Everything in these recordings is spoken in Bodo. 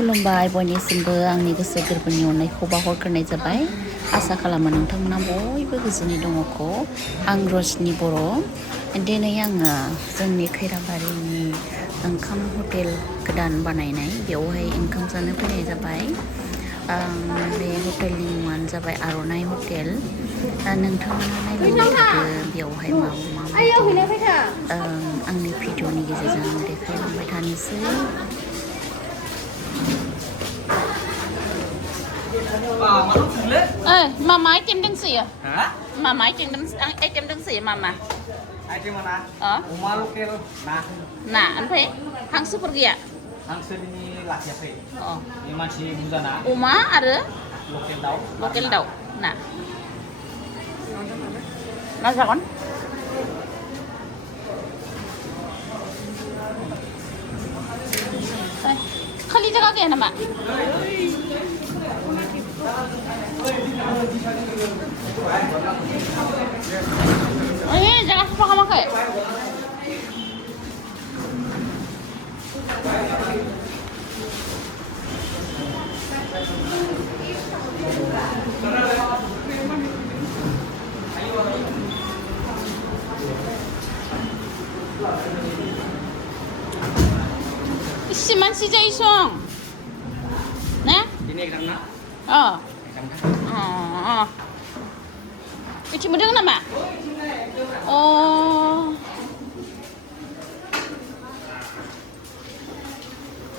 खुलुमबाय बयनिसिमबो आंनि गोसो गोरबोनि अननायखौ बावहरग्रोनाय जाबाय। आसा खालामो नोंथांमोना बयबो गोजोनै दङखौ। आं रजनि बर'। दिनै आङो जोंनि खैराबारिनि ओंखाम हटेल गोदान बानायनाय बेवहाय ओंखाम जानो फैनाय जाबाय। बे हटेलनि मुङानो जाबाय आर'नाइ हटेल। नोंथांमोना नायलांबाय थादो बेवहाय माबायदि आंनि भिडिअनि गेजेरजों आं देखायलांबाय थानोसै। Mama item dengsi ya? Hah? Mama item dengsi ya mama? Item mana? Uma lokal. Nah, oke. Hangsupur gya? Hangsur ini laki apa? Oh. Ini masih bujana. Uma ada? Lokal daun. Lokal daun. Nah. Nasa kon? Kali jaga kaya nama? Jangan suka makan. Siman si Jaisong. Nah? Ini ekdam na? Oh. Ekdam na? Oh. Kecil mudeng nama? Oh.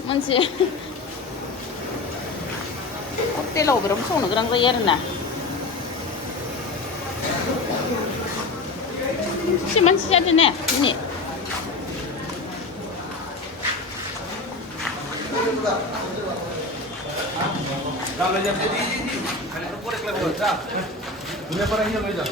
Mansi. Hotel lo berapa sono gerang bayar na? Si mansi ada nih, ini. Kalau jam ini, kalau korek lagi, dah. Dunia para ini lagi dah.